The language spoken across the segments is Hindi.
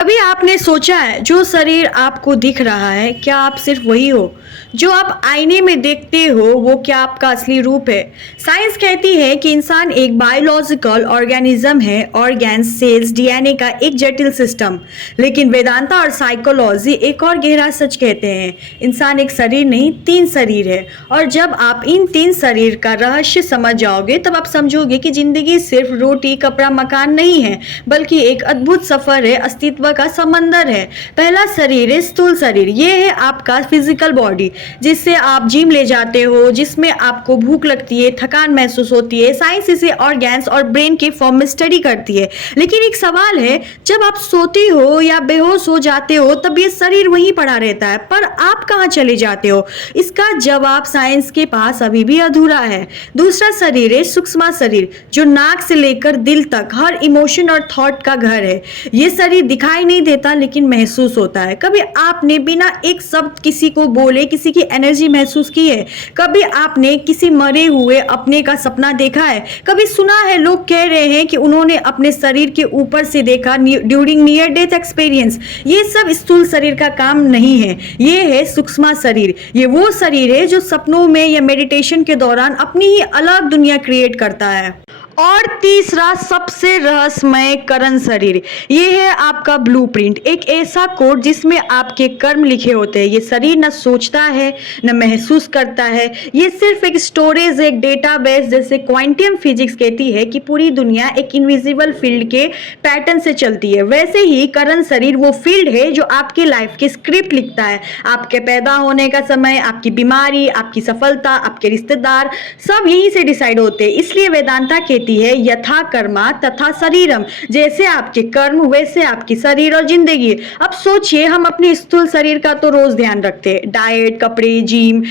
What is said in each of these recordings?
कभी आपने सोचा है जो शरीर आपको दिख रहा है क्या आप सिर्फ वही हो जो आप आईने में देखते हो? वो क्या आपका असली रूप है? साइंस कहती है कि इंसान एक बायोलॉजिकल ऑर्गेनिज्म है, ऑर्गेन्स, सेल्स, डीएनए का एक जटिल सिस्टम। लेकिन वेदांता और साइकोलॉजी एक और गहरा सच कहते हैं, इंसान एक शरीर नहीं, 3 शरीर है। और जब आप इन 3 शरीर का रहस्य समझ जाओगे तब आप समझोगे कि जिंदगी सिर्फ रोटी, कपड़ा, मकान नहीं है, बल्कि एक अद्भुत सफर है, अस्तित्व का समंदर है। पहला शरीर है स्थूल शरीर। ये है आपका फिजिकल बॉडी, जिससे आप जिम ले जाते हो, जिसमें आपको भूख लगती है, थकान महसूस होती है। साइंस इसे ऑर्गन्स और ब्रेन के फॉर्म में स्टडी करती है। लेकिन एक सवाल है, जब आप सोते हो या बेहोश हो जाते हो तब ये शरीर वहीं पड़ा रहता है, पर आप कहां चले जाते हो? इसका जवाब साइंस के पास अभी भी अधूरा है। दूसरा शरीर है सूक्ष्म शरीर, जो नाक से लेकर दिल तक हर इमोशन और थॉट का घर है। ये शरीर दिखाई नहीं देता लेकिन महसूस होता है। कभी आपने बिना एक शब्द किसी को बोले किसी की एनर्जी महसूस की है? कभी आपने किसी मरे हुए अपने का सपना देखा है? कभी सुना है लोग कह रहे हैं कि उन्होंने अपने शरीर के ऊपर से देखा ड्यूरिंग नियर डेथ एक्सपीरियंस? ये सब स्थूल शरीर का काम नहीं है, ये है सूक्ष्म शरीर। ये वो शरीर है जो सपनों में या मेडिटेशन के दौरान अपनी ही अलग दुनिया क्रिएट करता है। और तीसरा सबसे रहस्यमय करण शरीर, ये है आपका ब्लूप्रिंट, एक ऐसा कोड जिसमें आपके कर्म लिखे होते हैं। ये शरीर न सोचता है न महसूस करता है, ये सिर्फ एक स्टोरेज, एक डेटाबेस। जैसे क्वांटम फिजिक्स कहती है कि पूरी दुनिया एक इनविजिबल फील्ड के पैटर्न से चलती है, वैसे ही करण शरीर वो फील्ड है जो आपके लाइफ के स्क्रिप्ट लिखता है। आपके पैदा होने का समय, आपकी बीमारी, आपकी सफलता, आपके रिश्तेदार, सब यहीं से डिसाइड होते हैं। इसलिए वेदांता कहती है यथा कर्मा तथा शरीरम, जैसे आपके कर्म वैसे आपकी शरीर और जिंदगी। अब सोचिए, हम अपने स्थूल शरीर का तो रोज ध्यान रखते हैं, डाइट, कपड़े, जिम,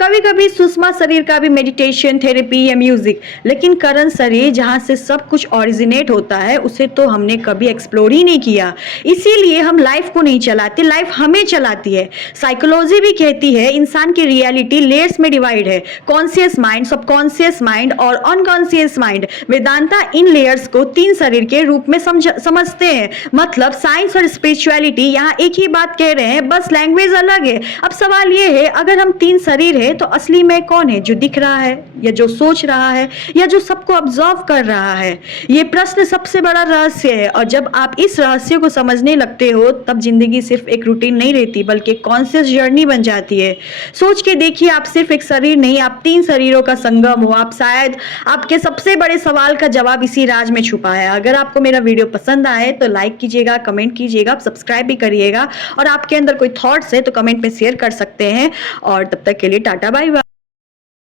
कभी कभी सूक्ष्म शरीर का भी मेडिटेशन, थेरेपी या म्यूजिक। लेकिन करण शरीर जहाँ से सब कुछ ओरिजिनेट होता है उसे तो हमने कभी एक्सप्लोर ही नहीं किया। इसीलिए हम लाइफ को नहीं चलाते, लाइफ हमें चलाती है। साइकोलॉजी भी कहती है इंसान की रियलिटी लेयर्स में डिवाइड है, कॉन्शियस माइंड, सबकॉन्शियस माइंड और अनकॉन्शियस माइंड। वेदांता इन लेयर्स को 3 शरीर के रूप में समझते हैं। मतलब साइंस और स्पिरिचुअलिटी यहाँ एक ही बात कह रहे हैं, बस लैंग्वेज अलग है। अब सवाल ये है, अगर हम 3 शरीर है तो असली में कौन है, जो दिख रहा है या जो सोच रहा है या जो सबको ऑब्जर्व कर रहा है? ये प्रश्न सबसे बड़ा रहस्य है। और जब आप इस रहस्य को समझने लगते हो तब जिंदगी सिर्फ एक रूटीन नहीं रहती, बल्कि कॉन्शियस जर्नी बन जाती है। सोच के देखिए, आप सिर्फ एक शरीर नहीं, आप 3 शरीरों का संगम हो। आप शायद आपके सबसे बड़े सवाल का जवाब इसी राज में छुपा है। अगर आपको मेरा वीडियो पसंद आए तो लाइक कीजिएगा, कमेंट कीजिएगा, सब्सक्राइब भी करिएगा। और आपके अंदर कोई थॉट्स है तो कमेंट में शेयर कर सकते हैं। और तब तक के लिए टाटा, बाय बाय।